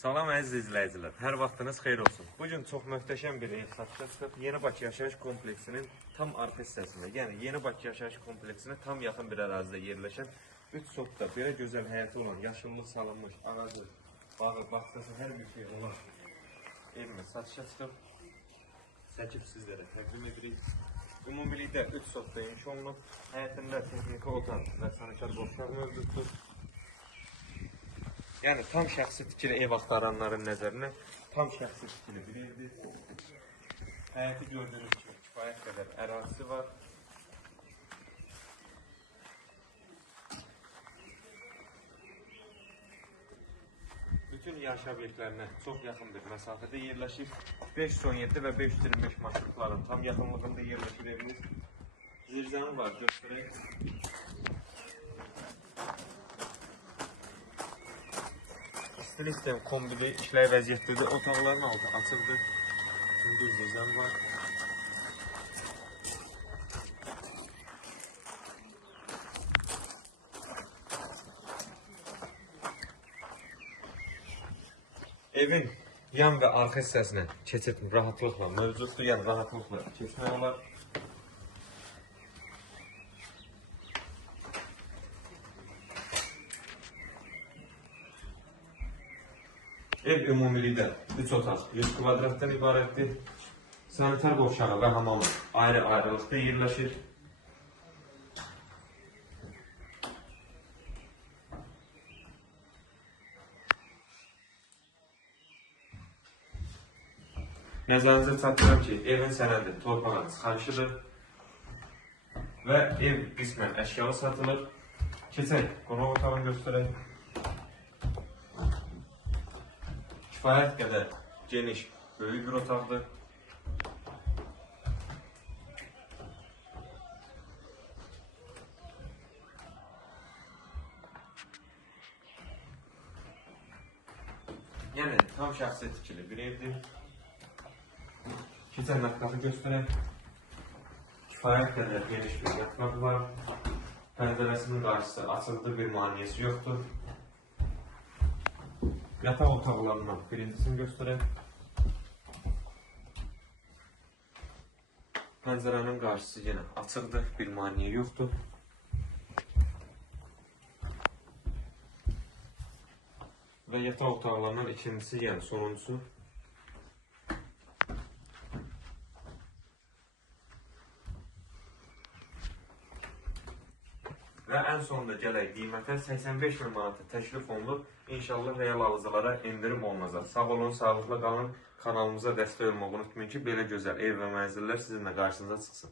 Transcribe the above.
Salam əziz izləyicilər, hər vaxtınız xeyir olsun. Bugün çox möhtəşəm bir ev satışa çıxıb. Yeni Bakı yaşayış kompleksinin tam arxa hissəsində, yəni Yeni Bakı yaşayış kompleksinə tam yaxın bir ərazidə yerləşən 3 sotda belə gözəl həyəti olan, yaşıllıq salınmış, ağacı, bağı, bağçası, hər bir şey olan evimiz satışa çıxıb. Çəkib sizlərə təqdim edirik. Ümumilikdə 3 sotda inşa olunub. Həyətində texniki otaq və sanitar boşluq mövcuddur. Yəni tam şəxsi tikili ev axtaranların nəzərinə tam şəxsi tikili bir evdir. Həyəti gördüyünüz kimi kifayət qədər ərazisi var. Bütün yaşayış obyektlərinə çox yaxın bir məsafədə yerləşib. 517 və 525 marşrutların tam yaxınlığında yerləşir evimiz. Zirzəmi var, göstərək. İstilik sistem kombili işləyə vəziyyətdədir. Otaqların altı açıqdır. Hündür zirzəm var. Evin yan və arxa hissəsinə keçid rahatlıqla mövcuddur. Yəni rahatlıqla keçmək olar. Ev ümumilikdə 3 otaq 100 kvadratdan ibarətdir. Sanitar qovşağı və hamamı ayrı-ayrılıqda yerləşir. Nəzərinizə çatdırıram ki, evin sənədi torpağa çıxarışıdır və ev qismən əşyalı satılır. Keçək, qonaq otağını göstərək. Kifayət qədər geniş, böyük bir otaqdır. Yəni tam şəxsi tikili bir evdir. Keçən mətbəxi göstərək. Kifayət qədər geniş bir mətbəx var. Pəncərəsinin qarşısı açıqdır, bir maniyesi yoxdur. Yataq otaqlarından birincisini göstərək. Pəncərənin qarşısı yenə açıqdır, bir maniye yoxdur. Və yataq otaqlarından ikincisi, yəni sonuncusu. Və ən sonunda gələk qiymətə 85.000 manatı təklif olunur. İnşallah real alıcılara endirim olunacaq. Sağ olun, sağlıqla qalın. Kanalımıza dəstək olmağı unutmayın ki, belə gözəl ev və mənzillər sizinlə qarşınıza çıxsın.